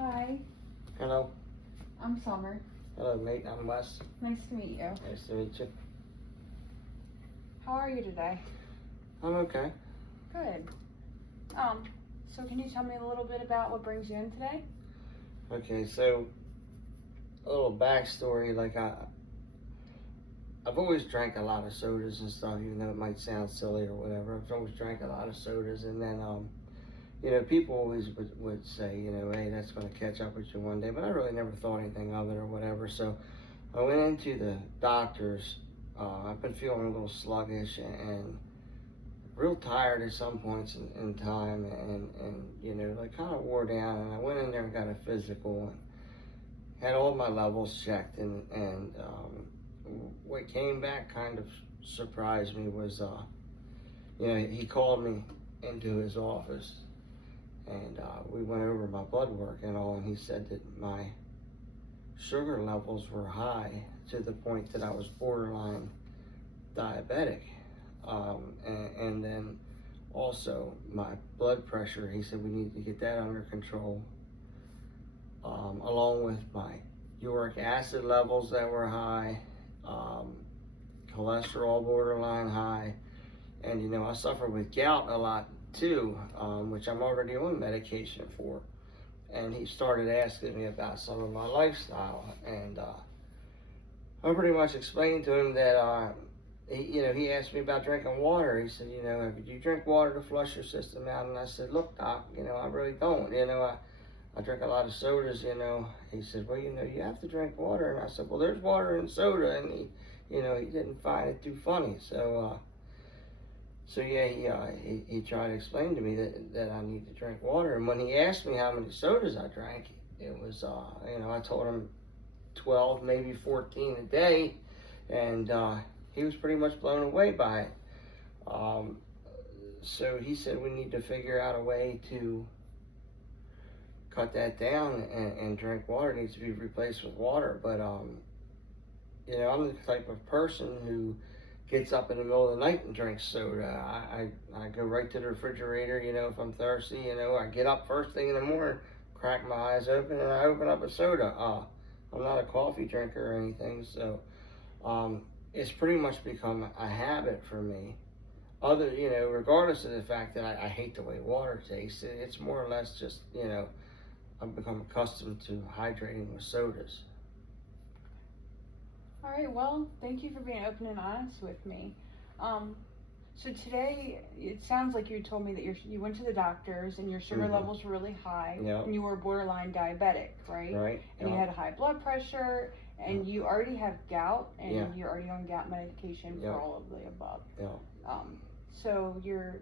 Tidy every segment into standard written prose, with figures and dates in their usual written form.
Hi, Hello. I'm Summer. Hello, mate. I'm Wes. Nice to meet you. Nice to meet you. How are you today? I'm okay. Good. So can you tell me a little bit about what brings you in today? Okay, so a little backstory. I've always drank a lot of sodas and stuff, even though it might sound silly or whatever. I've always drank a lot of sodas, and then people always would say, hey, that's going to catch up with you one day. But I really never thought anything of it or whatever. So I went into the doctor's. I've been feeling a little sluggish and real tired at some points in time, and kind of wore down. And I went in there and got a physical and had all my levels checked, and what came back kind of surprised me was he called me into his office, and we went over my blood work and all, and he said that my sugar levels were high to the point that I was borderline diabetic. And then also my blood pressure, he said we need to get that under control, along with my uric acid levels that were high, cholesterol borderline high, and I suffer with gout a lot too, which I'm already on medication for. And he started asking me about some of my lifestyle, and I pretty much explained to him that he asked me about drinking water. He said, do you drink water to flush your system out? And I said, look, doc, I really don't. I drink a lot of sodas, He said, well, you have to drink water. And I said, well, there's water in soda. And he didn't find it too funny. So he tried to explain to me that I need to drink water. And when he asked me how many sodas I drank, it was, I told him 12, maybe 14 a day. And he was pretty much blown away by it. So he said we need to figure out a way to cut that down, and drink water. It needs to be replaced with water. But I'm the type of person who gets up in the middle of the night and drinks soda. I go right to the refrigerator, if I'm thirsty, I get up first thing in the morning, crack my eyes open, and I open up a soda. I'm not a coffee drinker or anything, so it's pretty much become a habit for me. Regardless of the fact that I hate the way water tastes, it's more or less just, I've become accustomed to hydrating with sodas. All right, well, thank you for being open and honest with me. So today, it sounds like you told me that you went to the doctors and your sugar levels were really high, Yep. and you were borderline diabetic, right? Right. And you had high blood pressure, and you already have gout, and you're already on gout medication for all of the above. Yeah. So you're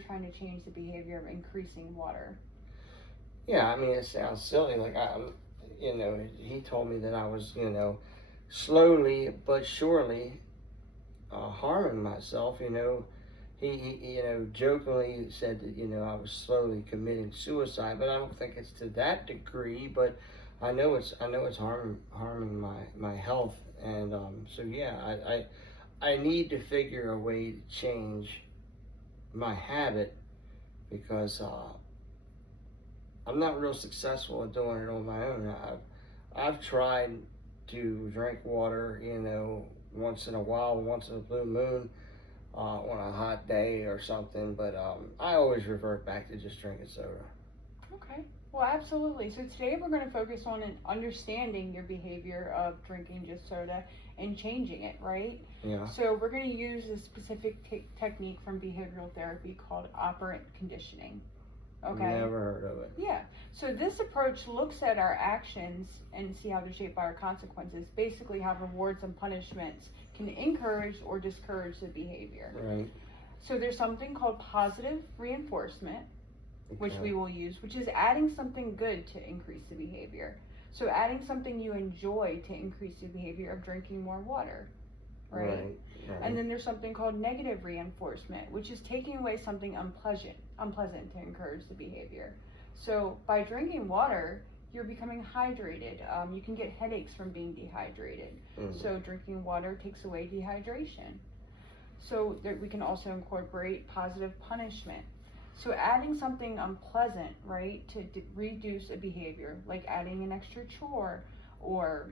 trying to change the behavior of increasing water. Yeah, I mean, it sounds silly. He told me that I was, slowly but surely harming myself. He jokingly said that, I was slowly committing suicide, but I don't think it's to that degree. But I know it's harming my health, and I need to figure a way to change my habit, because I'm not real successful at doing it on my own. I've tried to drink water, once in a while, once in a blue moon, on a hot day or something, but I always revert back to just drinking soda. Okay, well, absolutely. So today we're going to focus on understanding your behavior of drinking just soda and changing it, right? Yeah. So we're going to use a specific technique from behavioral therapy called operant conditioning. Okay. Never heard of it. Yeah. So this approach looks at our actions and see how they're shaped by our consequences. Basically, how rewards and punishments can encourage or discourage the behavior. Right. So there's something called positive reinforcement, which Okay. we will use, which is adding something good to increase the behavior. So adding something you enjoy to increase the behavior of drinking more water. Right? And then there's something called negative reinforcement, which is taking away something unpleasant to encourage the behavior. So by drinking water, you're becoming hydrated. You can get headaches from being dehydrated. So drinking water takes away dehydration. So we can also incorporate positive punishment. So adding something unpleasant, right, to reduce a behavior, like adding an extra chore or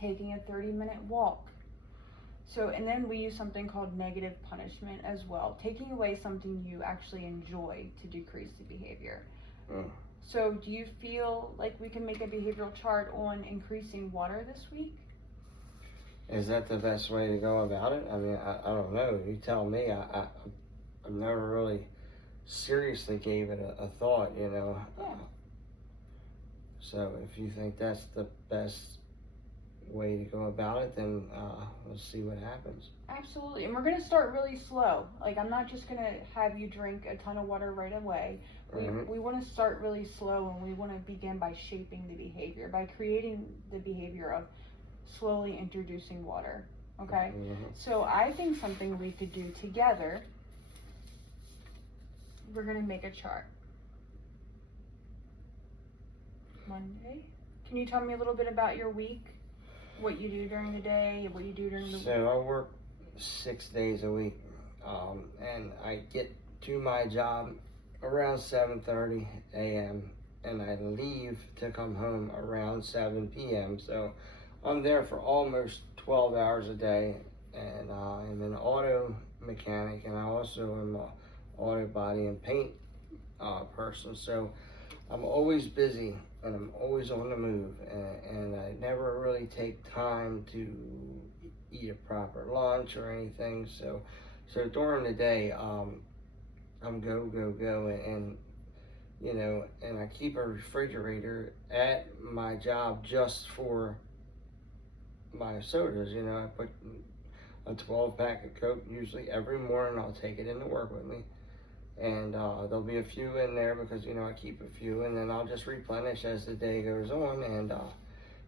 taking a 30-minute walk. So, and then we use something called negative punishment as well, taking away something you actually enjoy to decrease the behavior. So do you feel like we can make a behavioral chart on increasing water this week? Is that the best way to go about it? I mean, I don't know. You tell me. I've never really seriously gave it a thought, you know. Yeah. So if you think that's the best way to go about it, then we'll see what happens. Absolutely, and we're gonna start really slow. Like, I'm not just gonna have you drink a ton of water right away. We want to start really slow, and we want to begin by shaping the behavior, by creating the behavior of slowly introducing water. Okay, so I think something we could do together. We're gonna make a chart. Monday. Can you tell me a little bit about your week? What you do during the day, what you do during the week? So I work 6 days a week, and I get to my job around 7:30 a.m. and I leave to come home around 7 p.m. So I'm there for almost 12 hours a day, and I'm an auto mechanic, and I also am an auto body and paint person. So I'm always busy, and I'm always on the move, and I never really take time to eat a proper lunch or anything. So during the day, I'm go, and you know, and I keep a refrigerator at my job just for my sodas. You know, I put a 12-pack of Coke usually every morning. I'll take it into work with me. And there'll be a few in there because, you know, I keep a few, and then I'll just replenish as the day goes on. And,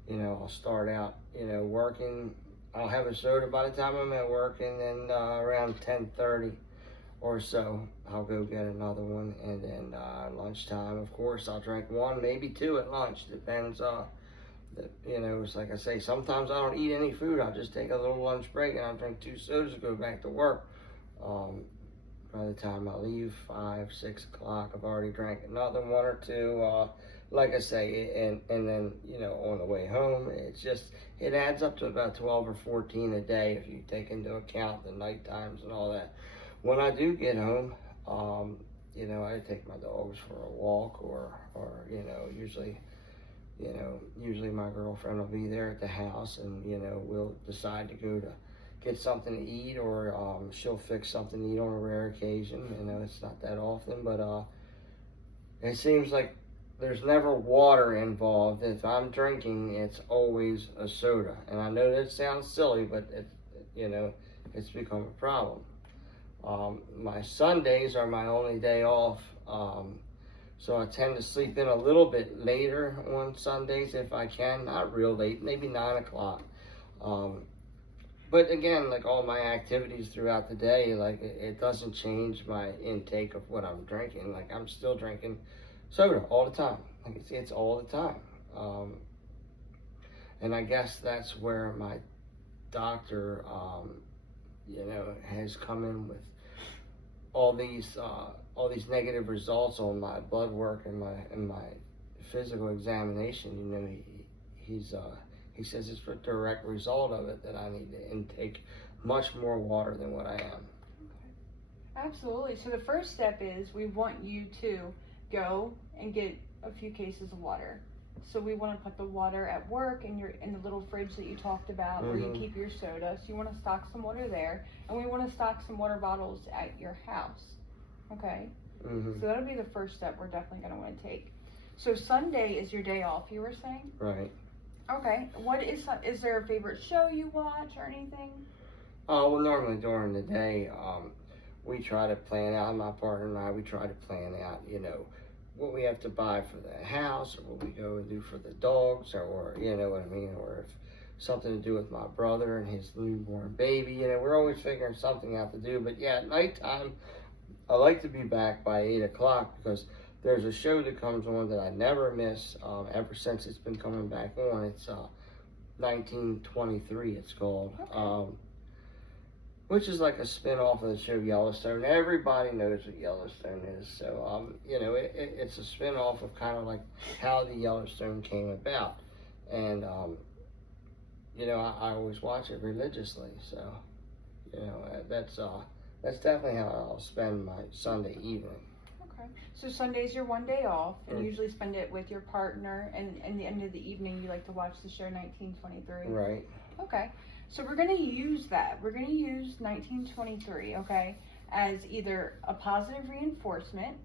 you know, I'll start out, you know, working. I'll have a soda by the time I'm at work, and then around 10:30 or so, I'll go get another one. And then lunchtime, of course, I'll drink one, maybe two at lunch. Depends, you know, it's like I say, sometimes I don't eat any food. I'll just take a little lunch break, and I'll drink 2 sodas and go back to work. By the time I leave, 5, 6 o'clock, I've already drank another 1 or 2. Like I say, and then, you know, on the way home, it adds up to about 12 or 14 a day if you take into account the night times and all that. When I do get home, you know, I take my dogs for a walk, or you know, usually my girlfriend will be there at the house, and, you know, we'll decide to go to get something to eat, or she'll fix something to eat on a rare occasion. You know, it's not that often, but it seems like there's never water involved. If I'm drinking, it's always a soda. And I know that sounds silly, but you know, it's become a problem. My Sundays are my only day off, so I tend to sleep in a little bit later on Sundays if I can, not real late, maybe 9 o'clock. But again, like all my activities throughout the day, like it doesn't change my intake of what I'm drinking. Like I'm still drinking soda all the time. Like it's all the time. And I guess that's where my doctor, you know, has come in with all these negative results on my blood work and my physical examination. You know, he says it's a direct result of it that I need to intake much more water than what I am. Okay. Absolutely. So the first step is we want you to go and get a few cases of water. So we want to put the water at work in the little fridge that you talked about, where you keep your soda. So you want to stock some water there, and we want to stock some water bottles at your house. Okay. So that'll be the first step we're definitely going to want to take. So Sunday is your day off, you were saying? Right. Okay. Is there a favorite show you watch or anything? Well, normally during the day, we try to plan out, my partner and I, we try to plan out, you know, what we have to buy for the house, or what we go and do for the dogs, or you know what I mean, or if something to do with my brother and his newborn baby. You know, we're always figuring something out to do. But yeah, at nighttime, I like to be back by 8 o'clock because there's a show that comes on that I never miss ever since it's been coming back on. It's 1923, it's called. Okay. which is like a spin-off of the show Yellowstone. Everybody knows what Yellowstone is, so you know, it's a spin-off of kind of like how the Yellowstone came about, and you know, I always watch it religiously, so you know, that's definitely how I'll spend my Sunday evening. Okay, so Sunday's your one day off, and Mm. you usually spend it with your partner, and in the end of the evening, you like to watch the show 1923. Right. Okay, so we're going to use that. We're going to use 1923, okay, as either a positive reinforcement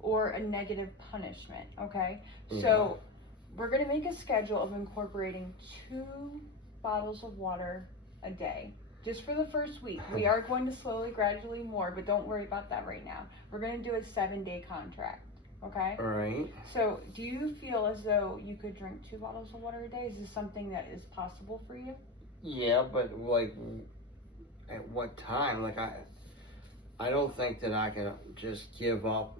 or a negative punishment, okay? Yeah. So we're going to make a schedule of incorporating 2 bottles of water a day. Just for the first week. We are going to slowly, gradually more, but don't worry about that right now. We're going to do a 7-day contract, okay? Right. So do you feel as though you could drink 2 bottles of water a day? Is this something that is possible for you? Yeah, but like, at what time? Like, I don't think that I can just give up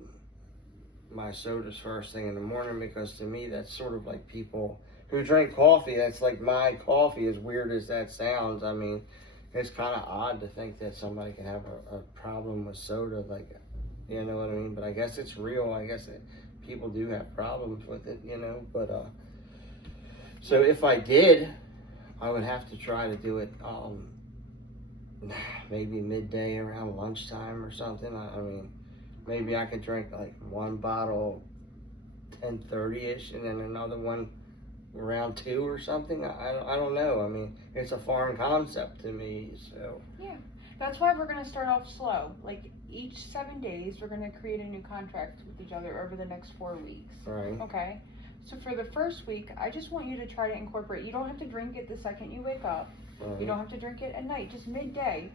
my sodas first thing in the morning, because to me that's sort of like people who drink coffee. That's like my coffee, as weird as that sounds. I mean, it's kind of odd to think that somebody can have a problem with soda, like, you know what I mean? But I guess it's real. I guess people do have problems with it, you know. But so if I did, I would have to try to do it maybe midday around lunchtime or something. I mean, maybe I could drink like 1 bottle 10:30ish, and then another one around 2 or something. I don't know. I mean, it's a foreign concept to me, so. Yeah, that's why we're going to start off slow. Like each 7 days, we're going to create a new contract with each other over the next 4 weeks. Right. Okay. So for the first week, I just want you to try to incorporate. You don't have to drink it the second you wake up. Right. You don't have to drink it at night. Just midday,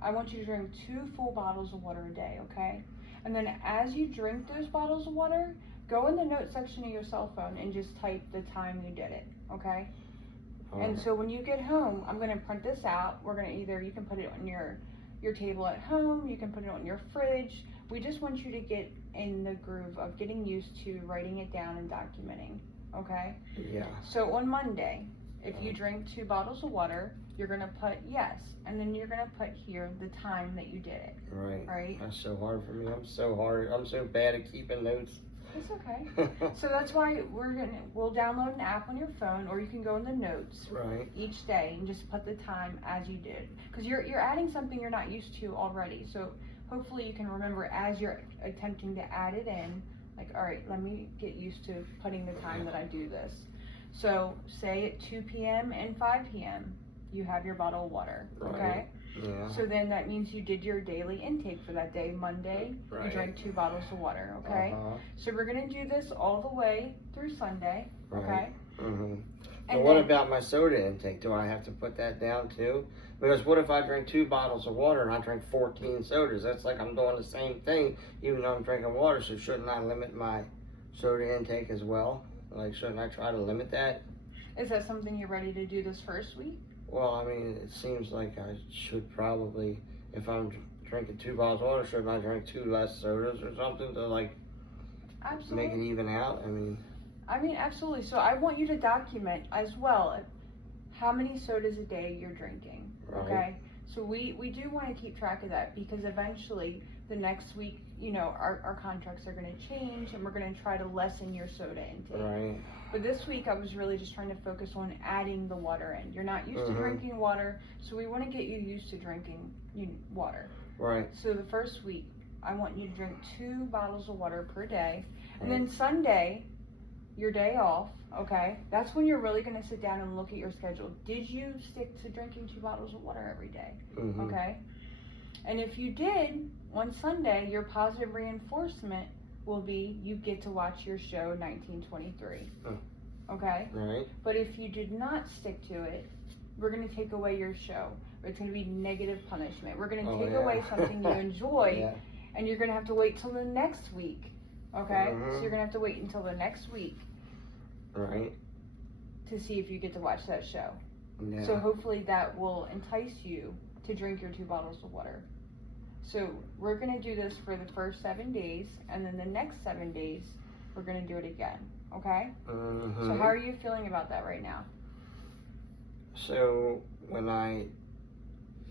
I want you to drink 2 full bottles of water a day. Okay. And then as you drink those bottles of water, go in the note section of your cell phone and just type the time you did it, okay? And so when you get home, I'm going to print this out. We're going to you can put it on your table at home, you can put it on your fridge. We just want you to get in the groove of getting used to writing it down and documenting, okay? Yeah. So on Monday, if you drink 2 bottles of water, you're going to put yes, and then you're going to put here the time that you did it. Right. Right? That's so hard for me. I'm so bad at keeping notes. It's okay. So that's why we'll download an app on your phone, or you can go in the notes Right. each day and just put the time as you did, because you're adding something you're not used to already. So hopefully you can remember as you're attempting to add it in, like, all right, let me get used to putting the time that I do this. So say at 2 p.m. and 5 p.m. you have your bottle of water, okay? Right. Yeah. So then that means you did your daily intake for that day. Monday, Right. you drank 2 bottles of water, okay? Uh-huh. So we're gonna do this all the way through Sunday, okay? Right. Mm-hmm. But And what then- about my soda intake? Do I have to put that down too? Because what if I drink 2 bottles of water and I drink 14 sodas? That's like I'm doing the same thing, even though I'm drinking water. So shouldn't I limit my soda intake as well? Like, shouldn't I try to limit that? Is that something you're ready to do this first week? Well, I mean, it seems like I should probably, if I'm drinking 2 bottles of water, shouldn't I drink 2 less sodas or something to like Absolutely. make it even out? I mean, absolutely. So I want you to document as well how many sodas a day you're drinking, Right. okay? So we do want to keep track of that, because eventually the next week, you know, our contracts are going to change, and we're going to try to lessen your soda intake. Right. But this week I was really just trying to focus on adding the water in. You're not used to Mhm. drinking water, so we want to get you used to drinking water. Right. So the first week, I want you to drink 2 bottles of water per day. And then Sunday, your day off, okay? That's when you're really going to sit down and look at your schedule. Did you stick to drinking 2 bottles of water every day? Mm-hmm. Okay? And if you did, on Sunday, your positive reinforcement will be you get to watch your show 1923. Okay? Right. But if you did not stick to it, we're going to take away your show. It's going to be negative punishment. We're going to take away something you enjoy, Yeah. and you're going to have to wait till the next week. Okay? Mhm. So you're going to have to wait until the next week Right. to see if you get to watch that show. Yeah. So hopefully that will entice you to drink your 2 bottles of water. So we're going to do this for the first 7 days, and then the next 7 days, we're going to do it again. Okay? Mm-hmm. So how are you feeling about that right now? So when I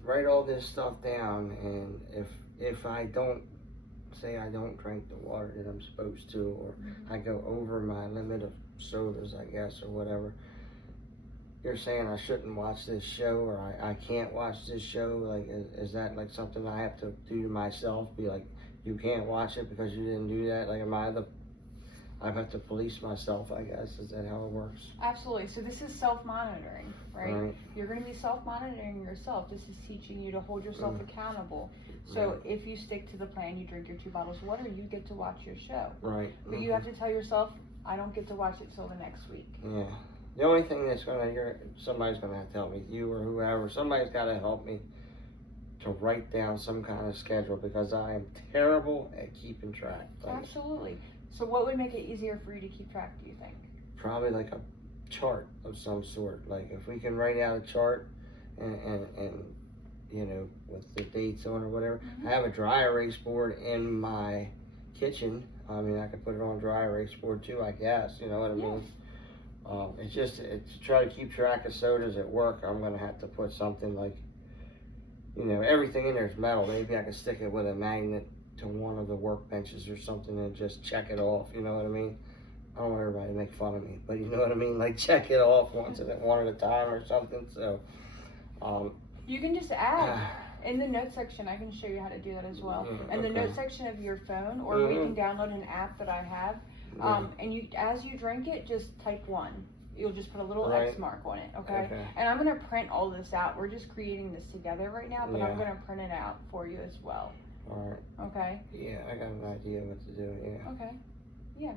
write all this stuff down, and if I don't say I don't drink the water that I'm supposed to, or I go over my limit of sodas, I guess, or whatever, you're saying I shouldn't watch this show, or I can't watch this show? Like, is that like something I have to do to myself? Be like, you can't watch it because you didn't do that? Like, I have to police myself, I guess. Is that how it works? Absolutely. So this is self-monitoring, right? You're going to be self-monitoring yourself. This is teaching you to hold yourself accountable. So if you stick to the plan, you drink your 2 bottles of water, you get to watch your show. Right. But you have to tell yourself, I don't get to watch it till the next week. Yeah. The only thing that's somebody's gonna have to help me, you or whoever, somebody's gotta help me to write down some kind of schedule, because I am terrible at keeping track. Like, Absolutely. So what would make it easier for you to keep track, do you think? probably like a chart of some sort. Like, if we can write out a chart and you know, with the dates on or whatever. I have a dry erase board in my kitchen. I mean, I could put it on a dry erase board too, I guess, you know what I mean? It's to try to keep track of sodas at work. I'm gonna have to put something like, you know, everything in there is metal. Maybe I could stick it with a magnet to one of the workbenches or something and just check it off, you know what I mean? I don't want everybody to make fun of me, but you know what I mean? Like, check it off one at a time or something. So, you can just add in the notes section. I can show you how to do that as well. In the notes section of your phone, or we can download an app that I have. And you, as you drink it, just type 1. You'll just put a little X mark on it, okay? And I'm gonna print all this out. We're just creating this together right now, but I'm gonna print it out for you as well. Alright. Okay? Yeah, I got an idea what to do, yeah. Okay. Yeah.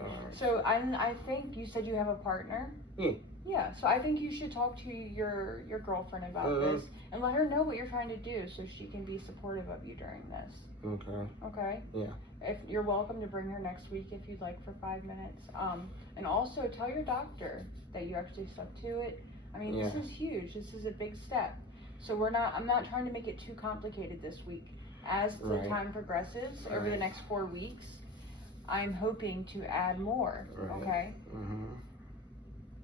Alright. So I think you said you have a partner? Yeah. Yeah, so I think you should talk to your girlfriend about this and let her know what you're trying to do so she can be supportive of you during this. Okay. Okay? Yeah. If you're welcome to bring her next week if you'd like for 5 minutes. And also tell your doctor that you actually stuck to it. I mean, this is huge. This is a big step. So I'm not trying to make it too complicated this week. As the time progresses over the next 4 weeks, I'm hoping to add more, okay?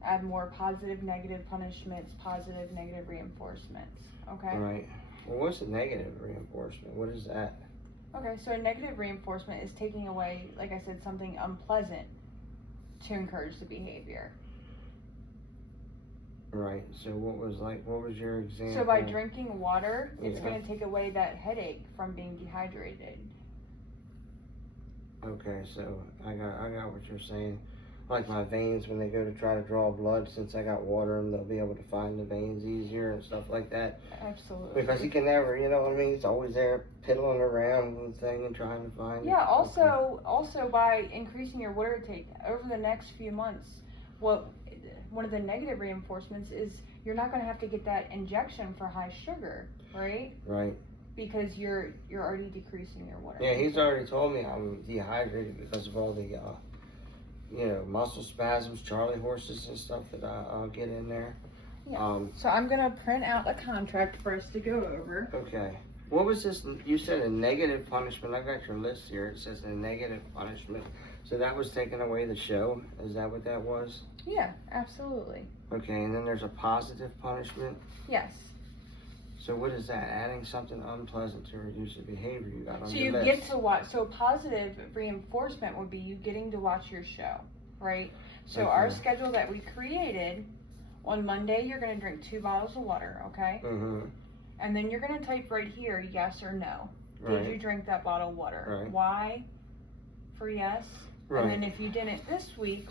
Add more positive, negative punishments, positive, negative reinforcements, okay? Right. Well, what's a negative reinforcement? What is that? Okay, so a negative reinforcement is taking away, like I said, something unpleasant to encourage the behavior. Right. So what was your example? So by drinking water, it's going to take away that headache from being dehydrated. Okay, so I got what you're saying. Like my veins, when they go to try to draw blood, since I got water in them, they'll be able to find the veins easier and stuff like that. Absolutely. Because he can never, you know what I mean? He's always there piddling around with the thing and trying to find it. Yeah, also by increasing your water intake over the next few months, one of the negative reinforcements is you're not going to have to get that injection for high sugar, right? Right. Because you're already decreasing your water. Yeah, he's already told me I'm dehydrated because of all the muscle spasms, Charlie horses and stuff that I'll get in there. Yeah. So I'm gonna print out a contract for us to go over. Okay. What was this? You said a negative punishment. I got your list here. It says a negative punishment. So that was taking away the show. Is that what that was? Yeah, absolutely. Okay, and then there's a positive punishment. Yes. So what is that? Adding something unpleasant to reduce the behavior you got on so your you list. get to watch. So positive reinforcement would be you getting to watch your show, right? So our schedule that we created, on Monday you're going to drink 2 bottles of water, okay? And then you're going to type right here, yes or no. Did you drink that bottle of water? Why? For yes. And then if you didn't this week,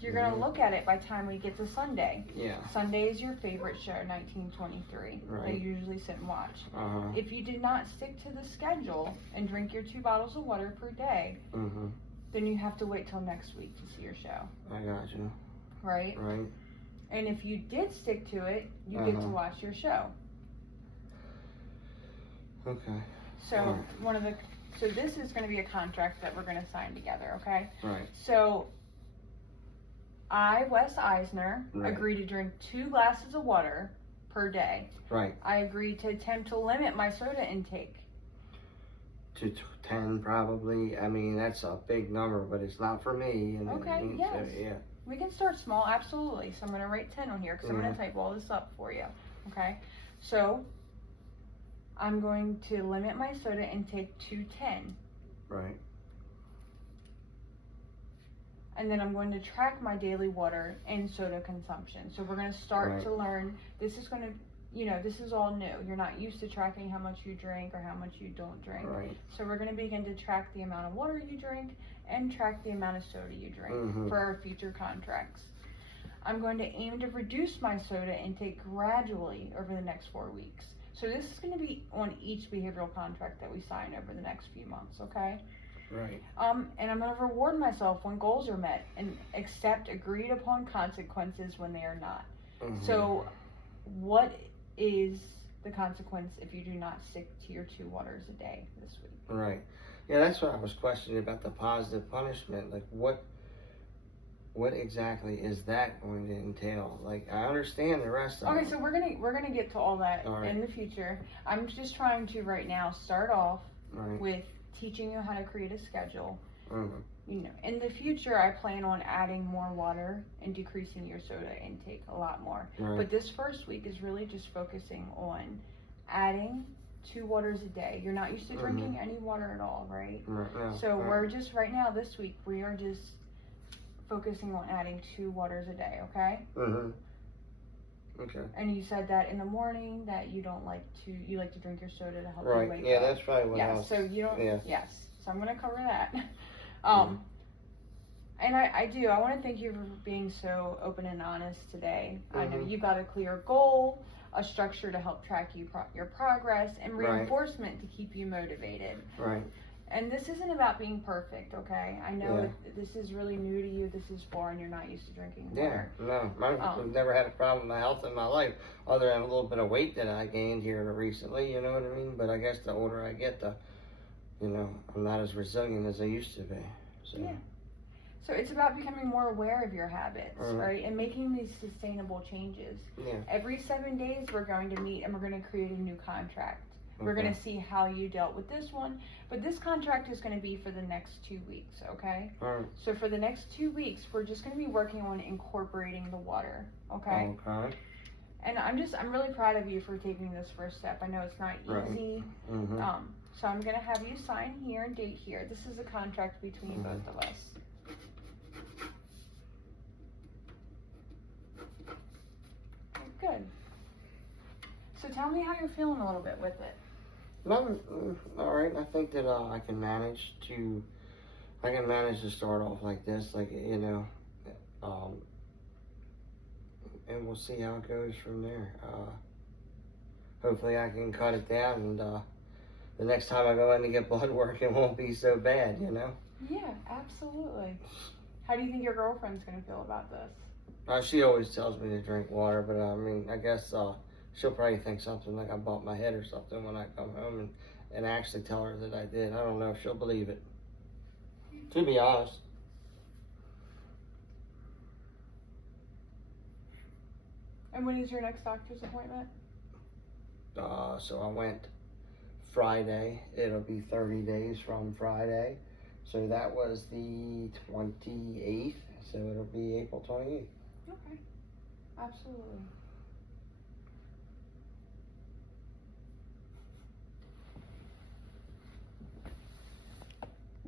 you're going to look at it by the time we get to Sunday. Yeah. Sunday is your favorite show, 1923. They usually sit and watch. If you did not stick to the schedule and drink your 2 bottles of water per day, then you have to wait till next week to see your show. I got you. Right? Right. And if you did stick to it, you get to watch your show. Okay. So So this is going to be a contract that we're going to sign together, okay? Right. So I, Wes Eisner, agree to drink 2 glasses of water per day. Right. I agree to attempt to limit my soda intake. To 10 probably. I mean, that's a big number, but it's not for me. You know what I mean? Yes. So, yeah. We can start small, absolutely. So I'm going to write 10 on here because I'm going to type all this up for you, okay? So I'm going to limit my soda intake to 10. Right. And then I'm going to track my daily water and soda consumption. So we're going to start to learn. This is going to, this is all new. You're not used to tracking how much you drink or how much you don't drink. Right. So we're going to begin to track the amount of water you drink and track the amount of soda you drink for our future contracts. I'm going to aim to reduce my soda intake gradually over the next 4 weeks. So this is going to be on each behavioral contract that we sign over the next few months, okay? Right. And I'm going to reward myself when goals are met and accept agreed upon consequences when they are not. So what is the consequence if you do not stick to your 2 waters a day this week? Right. Yeah, that's what I was questioning about the positive punishment. Like, what exactly is that going to entail? Like, I understand the rest of it. Okay, so we're gonna get to all that in the future. I'm just trying to right now start off with teaching you how to create a schedule. In the future, I plan on adding more water and decreasing your soda intake a lot more. But this first week is really just focusing on adding 2 waters a day. You're not used to drinking any water at all, right? So we're just right now this week we are just focusing on adding 2 waters a day. Okay. Okay. And you said that in the morning that you like to drink your soda to help you wake up. Yeah, that's probably what I was. So you don't. Yeah. Yes. So I'm gonna cover that. And I do. I want to thank you for being so open and honest today. I know you've got a clear goal, a structure to help track your progress, and reinforcement to keep you motivated. Right. And this isn't about being perfect, okay? I know this is really new to you. This is foreign. You're not used to drinking water. No. I've never had a problem with my health in my life, other than a little bit of weight that I gained here recently, you know what I mean? But I guess the older I get, I'm not as resilient as I used to be. So. Yeah. So it's about becoming more aware of your habits, right? And making these sustainable changes. Yeah. Every 7 days, we're going to meet and we're going to create a new contract. We're going to see how you dealt with this one. But this contract is going to be for the next 2 weeks, okay? So for the next 2 weeks, we're just going to be working on incorporating the water, okay? Okay. And I'm really proud of you for taking this first step. I know it's not easy. So I'm going to have you sign here and date here. This is a contract between both of us. Good. So tell me how you're feeling a little bit with it. No, all right. I think that I can manage to start off like this, and we'll see how it goes from there. Hopefully, I can cut it down, and the next time I go in to get blood work, it won't be so bad, Yeah, absolutely. How do you think your girlfriend's gonna feel about this? She always tells me to drink water, but I guess she'll probably think something like I bumped my head or something when I come home and actually tell her that I did. I don't know if she'll believe it, to be honest. And when is your next doctor's appointment? So I went Friday. It'll be 30 days from Friday. So that was the 28th. So it'll be April 28th. Okay. Absolutely.